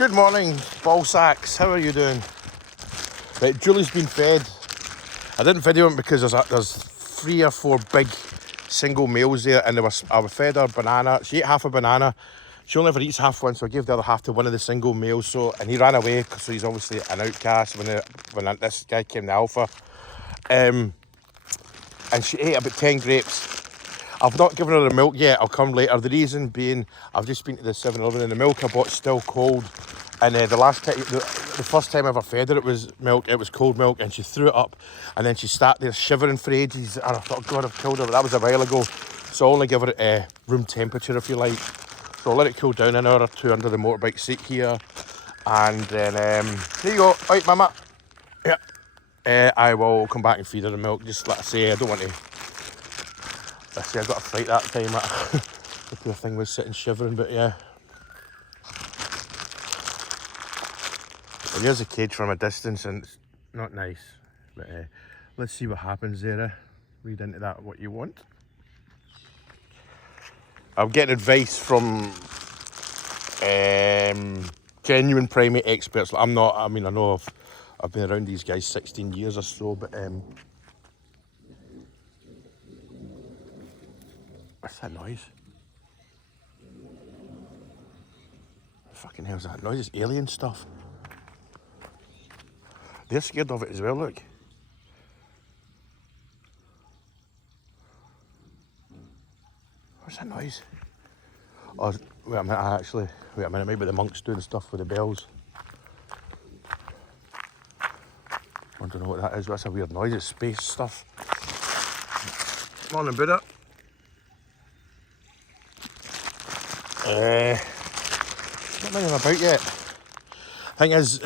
Good morning, ball sacks. How are you doing? Right, Julie's been fed. I didn't video him because there's 3 or 4 big single males there, and I fed her banana. She ate half a banana. She only ever eats half one, so I gave the other half to one of the single males. So, and he ran away, so he's obviously an outcast when this guy came, the alpha. And she ate about 10 grapes. I've not given her the milk yet. I'll come later. The reason being, I've just been to the 7-Eleven and the milk I bought's still cold. And the first time I ever fed her, it was milk. It was cold milk, and she threw it up. And then she sat there shivering for ages. And I thought, God, I've killed her. But that was a while ago. So I'll only give her room temperature, if you like. So I'll let it cool down an hour or two under the motorbike seat here. And then, there you go. Right, mama. Yeah. I will come back and feed her the milk. Just like I say, I don't want to... I got a fright that time. The poor thing was sitting shivering, but yeah. Well, here's a cage from a distance, and it's not nice. But let's see what happens there. Read into that what you want. I'm getting advice from genuine primate experts. I'm not. I mean, I know I've been around these guys 16 years or so, but what's that noise? What the fucking hell's that noise? It's alien stuff. They're scared of it as well, look. What's that noise? Oh, wait a minute, wait a minute, maybe the monks doing stuff with the bells. I don't know what that is, that's a weird noise, it's space stuff. Morning, Buddha. Not many about yet. Thing is,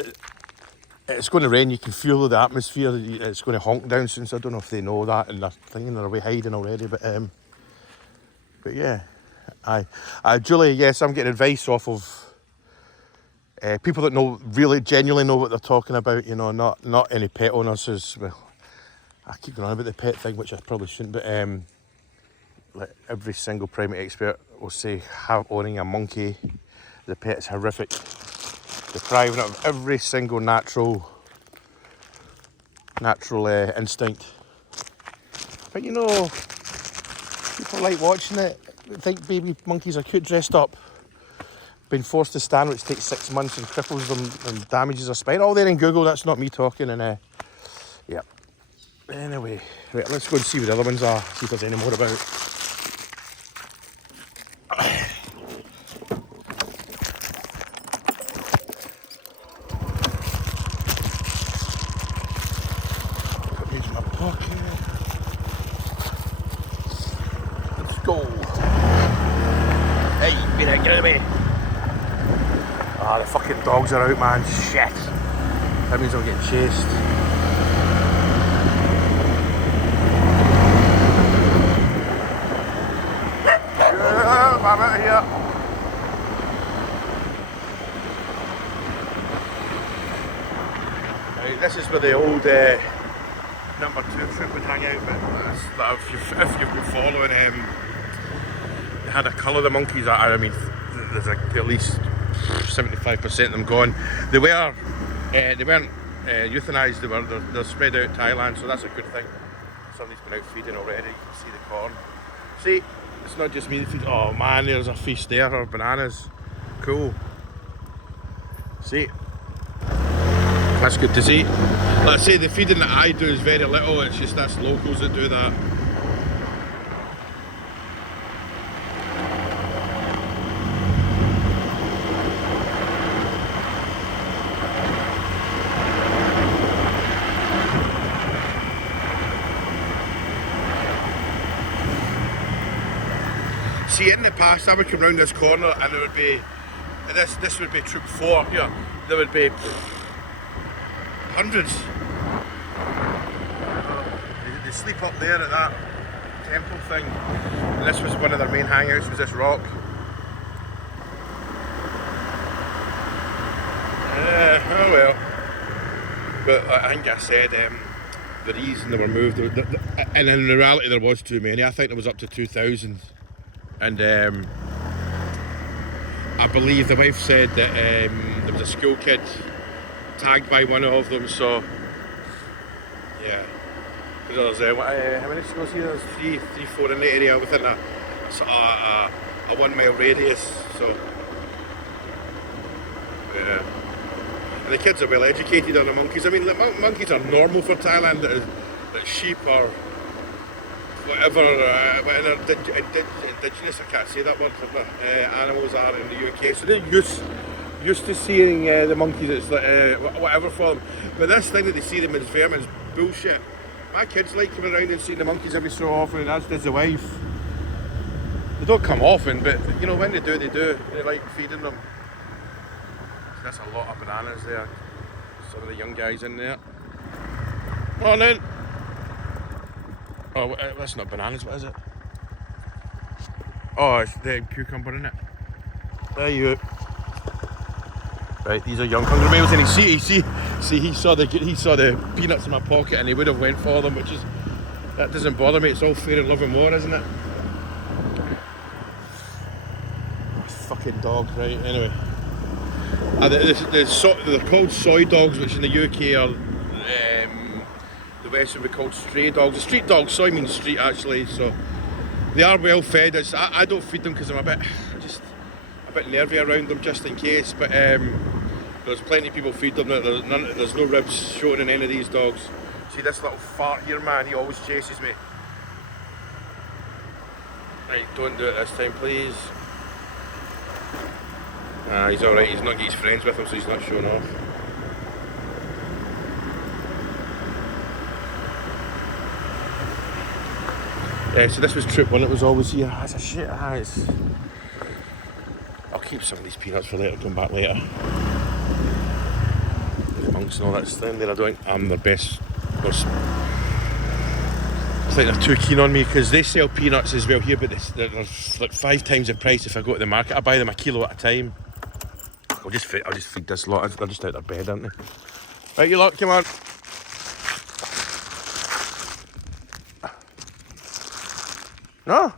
it's going to rain. You can feel the atmosphere. It's going to honk down soon. So I don't know if they know that and they're thinking they're away hiding already. But yeah, Julie. Yes, I'm getting advice off of people that really genuinely know what they're talking about. You know, not any pet owners. As well, I keep going on about the pet thing, which I probably shouldn't. But like every single primate expert will say, owning a monkey, the pet is horrific. Depriving it of every single natural instinct. But you know, people like watching it. Think baby monkeys are cute, dressed up, being forced to stand, which takes 6 months and cripples them and damages their spine. All there in Google. That's not me talking. And yeah. Anyway, right, let's go and see what the other ones are. See if there's any more about. Get out of me. Ah, the fucking dogs are out, man. Shit. That means I'm getting chased. I'm out of here. Right, this is where the old number 2 troop would hang out, but if you've been following they had a cull of the monkeys. I mean, there's at least 75% of them gone. They weren't euthanized. They're spread out in Thailand, so that's a good thing. Somebody's been out feeding already. You can see the corn. See, it's not just me that feed. Oh man, there's a feast there of bananas. Cool. See, that's good to see. Like I say, the feeding that I do is very little. It's just that's locals that do that. See, in the past, I would come round this corner and there would be, this would be troop 4 here. There would be hundreds. They sleep up there at that temple thing. And this was one of their main hangouts, was this rock. Oh well. But I think I said the reason they were moved, and in reality there was too many. I think there was up to 2,000. And I believe the wife said that there was a school kid tagged by one of them, so yeah. Because there's how many schools here? There's three, four in the area within a 1 mile radius. So yeah, and the kids are well educated on the monkeys. I mean, the monkeys are normal for Thailand. That sheep or whatever, indigenous, I can't say that word, animals are in the UK. So they're used to seeing the monkeys. It's like whatever for them. But this thing that they see them as vermin is bullshit. My kids like coming around and seeing the monkeys every so often, and as does the wife. They don't come often, but you know, when they do, they like feeding them. That's a lot of bananas there. Some of the young guys in there. Morning. Oh, that's not bananas, what is it? Oh, it's the cucumber, isn't it? There you go. Right, these are young hungry males, and he saw the peanuts in my pocket, and he would have went for them, that doesn't bother me. It's all fair and love and war, isn't it? Fucking dogs, right? Anyway, they're called soy dogs, which in the UK are the West would be called stray dogs. The street dogs, soy means street actually, so they are well fed. I don't feed them because I'm a bit nervy around them just in case, but there's plenty of people feed them. There's no ribs showing in any of these dogs. See this little fart here, man, he always chases me. Right, don't do it this time, please. He's alright, he's not got his friends with him, so he's not showing off. Yeah, so this was trip one, it was always here. That's a shit, I'll keep some of these peanuts for later, come back later. The monks and all that stuff there, I don't think I'm their best. I think they're too keen on me because they sell peanuts as well here, but they're like 5 times the price if I go to the market. I buy them a kilo at a time. I'll just feed this lot. They're just out of bed, aren't they? Right, you lot, come on. No?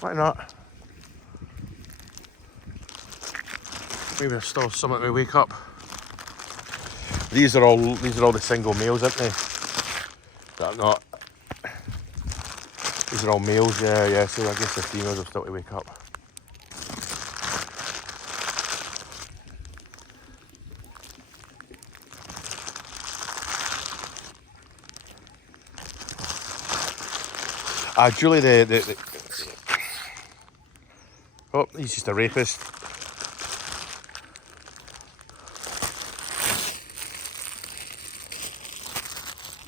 Why not? Maybe there's still something to wake up. These are all the single males, aren't they? That not. These are all males, yeah. So I guess the females will still to wake up. Julie, oh, he's just a rapist.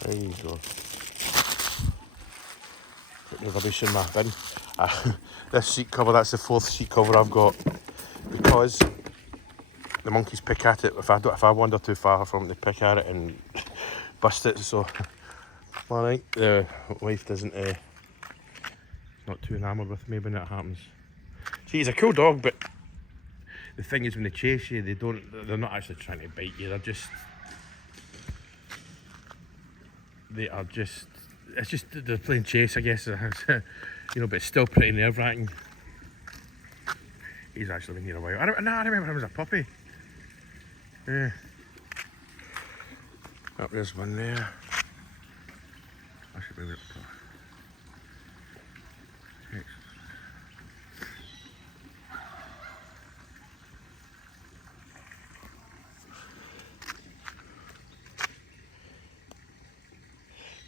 There you go. Put the rubbish in my bin. This seat cover, that's the 4th seat cover I've got, because the monkeys pick at it. If I wander too far from them, they pick at it and bust it. So I think the wife doesn't. Not too enamoured with me when that happens. See, he's a cool dog, but the thing is, when they chase you, they're not actually trying to bite you. They're playing chase, I guess. You know, but it's still pretty nerve-wracking. He's actually been here a while. I remember him as a puppy. Yeah. Up there's one there. I should move it.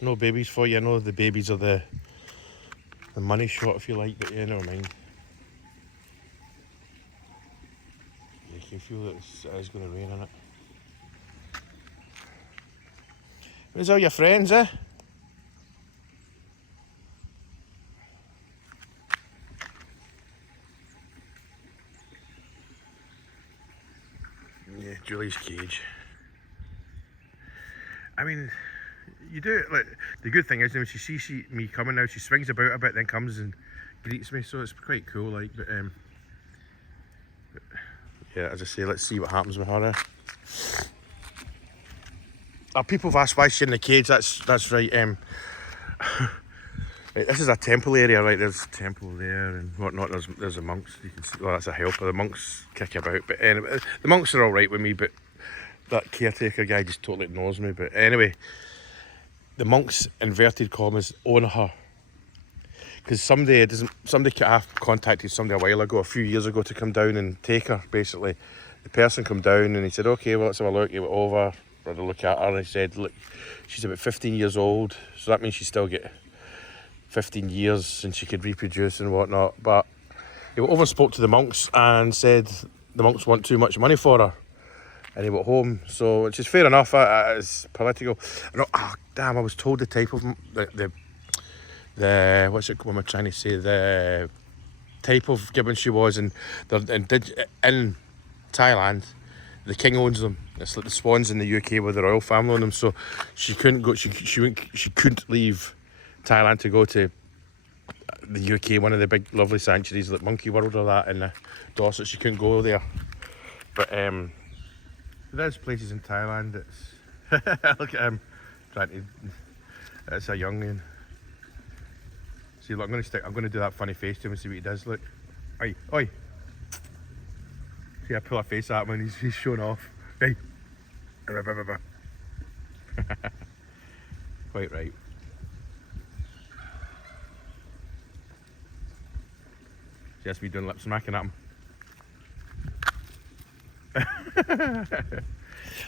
No babies for you. I know the babies are the money shot, if you like, but yeah, never mind. You can feel that it is going to rain in it. Where's all your friends, eh? Yeah, Julie's cage. I mean, you do it, like, the good thing is when she sees me coming now, she swings about a bit, then comes and greets me, so it's quite cool, like, but yeah, as I say, let's see what happens with her. People have asked why she's in the cage. That's right. Right, this is a temple area, right? There's a temple there and whatnot. There's the monks. You can see, well, that's a helper. The monks kick about, but anyway, the monks are all right with me. But that caretaker guy just totally ignores me. But anyway, the monks, inverted commas, own her. Because somebody contacted somebody a while ago, a few years ago, to come down and take her. Basically, the person come down and he said, "Okay, well, let's have a look." He went over, had a look at her, and he said, "Look, she's about 15 years old, so that means she still get 15 years since she could reproduce and whatnot." But he went over and spoke to the monks and said the monks want too much money for her, and he went home. So, which is fair enough. It's political. Damn! I was told the type of the what am I trying to say? The type of gibbon she was, and in Thailand, the king owns them. It's like the swans in the UK with the royal family on them. So she couldn't go. She couldn't leave Thailand to go to the UK, one of the big lovely sanctuaries like Monkey World or that in the Dorset. She couldn't go there. But there's places in Thailand. It's look at him trying to. It's a youngin. See, look, I'm going to do that funny face to him and see what he does. Look, oi, oi. See, I pull a face at him and he's showing off. Hey. Quite right. See, that's me doing lip smacking at him.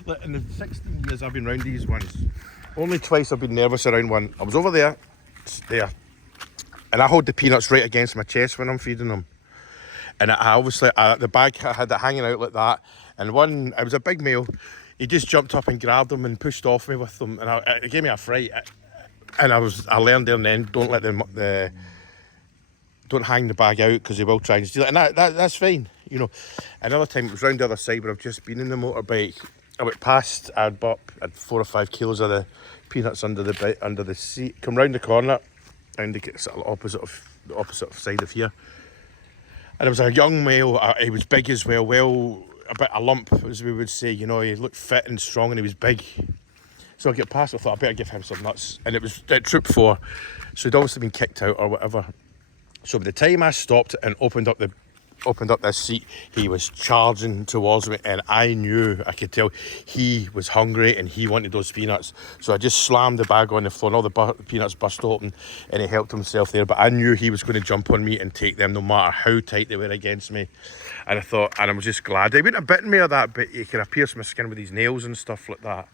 Look, in the 16 years I've been round these ones, only twice I've been nervous around one. I was over there, and I hold the peanuts right against my chest when I'm feeding them. And I obviously, the bag, I had it hanging out like that. And one, it was a big male, he just jumped up and grabbed them and pushed off me with them. And it gave me a fright. And I learned there and then, don't hang the bag out because they will try and steal it. And that's fine, you know. Another time, it was round the other side where I've just been in the motorbike. I went past, I had 4 or 5 kilos of the peanuts under the seat. Come round the corner, and the sort of opposite side of here, and it was a young male. He was big as well, a bit a lump, as we would say. You know, he looked fit and strong, and he was big. So I get past, I thought I better give him some nuts, and it was at troop 4, so he'd obviously been kicked out or whatever. So by the time I stopped and opened up this seat, he was charging towards me, and I could tell he was hungry and he wanted those peanuts. So I just slammed the bag on the floor and all the peanuts burst open, and he helped himself there. But I knew he was going to jump on me and take them no matter how tight they were against me. And I was just glad. He wouldn't have bitten me or that, but he could have pierced my skin with his nails and stuff like that.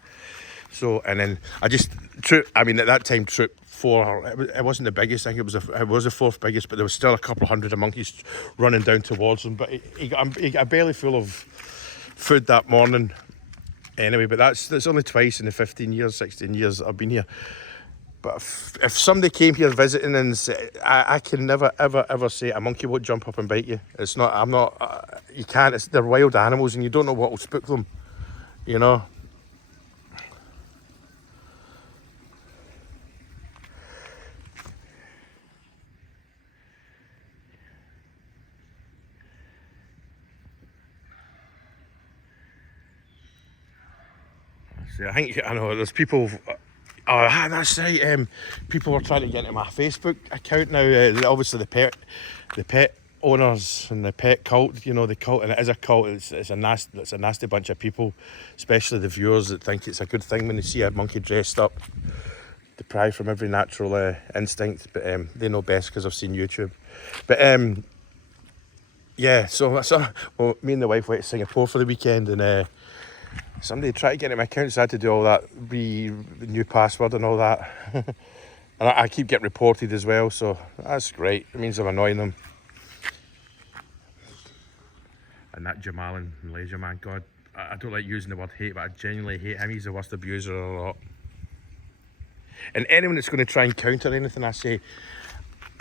So, and then at that time, troop 4, it wasn't the biggest. I think it was the 4th biggest, but there was still a couple of hundred of monkeys running down towards him. But he got a belly full of food that morning. Anyway, but that's only twice in the 16 years I've been here. But if somebody came here visiting and say, I can never, ever, ever say a monkey won't jump up and bite you. It's not, you can't, they're wild animals and you don't know what will spook them, you know. I know there's people. Oh, that's right. People were trying to get into my Facebook account now. Obviously, the pet owners and the pet cult. You know, the cult, and it is a cult. It's a nasty bunch of people, especially the viewers that think it's a good thing when they see a monkey dressed up, deprived from every natural instinct. But they know best because I've seen YouTube. But yeah. So well, me and the wife went to Singapore for the weekend, and somebody tried to get into my account, so I had to do all that, new password and all that. And I keep getting reported as well, so that's great. It means I'm annoying them. And that Jamal in Malaysia, man, God, I don't like using the word hate, but I genuinely hate him. He's the worst abuser of a lot. And anyone that's going to try and counter anything I say,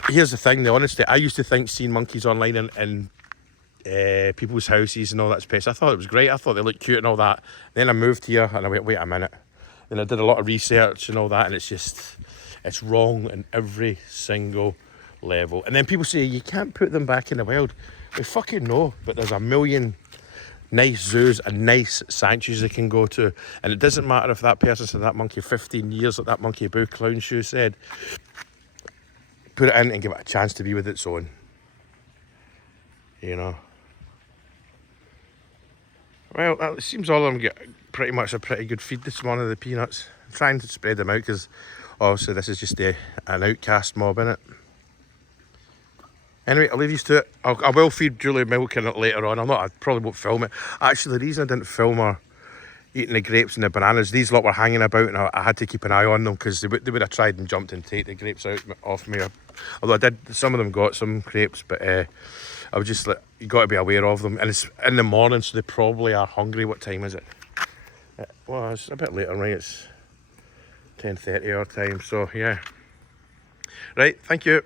here's the thing, the honesty. I used to think seeing monkeys online and people's houses and all that space, I thought it was great. I thought they looked cute and all that. Then I moved here and I went, wait a minute. Then I did a lot of research and all that, and it's wrong in every single level. And then people say you can't put them back in the wild. We fucking know, but there's a million nice zoos and nice sanctuaries they can go to, and it doesn't matter if that person said that monkey 15 years, like that Monkey Boo Clown Shoe said. put it in and give it a chance to be with its own. You know. Well, it seems all of them get pretty much a pretty good feed this morning, the peanuts. I'm trying to spread them out because obviously this is just an outcast mob, innit? Anyway, I'll leave these to it. I will feed Julie milk in it later on. I probably won't film it. Actually, the reason I didn't film her eating the grapes and the bananas, these lot were hanging about and I had to keep an eye on them because they would have tried and jumped and take the grapes out off me. Although I did, some of them got some grapes, but I was just like, you got to be aware of them. And it's in the morning, so they probably are hungry. What time is it? Well, it's a bit later, right? It's 10:30 our time, so yeah. Right, thank you.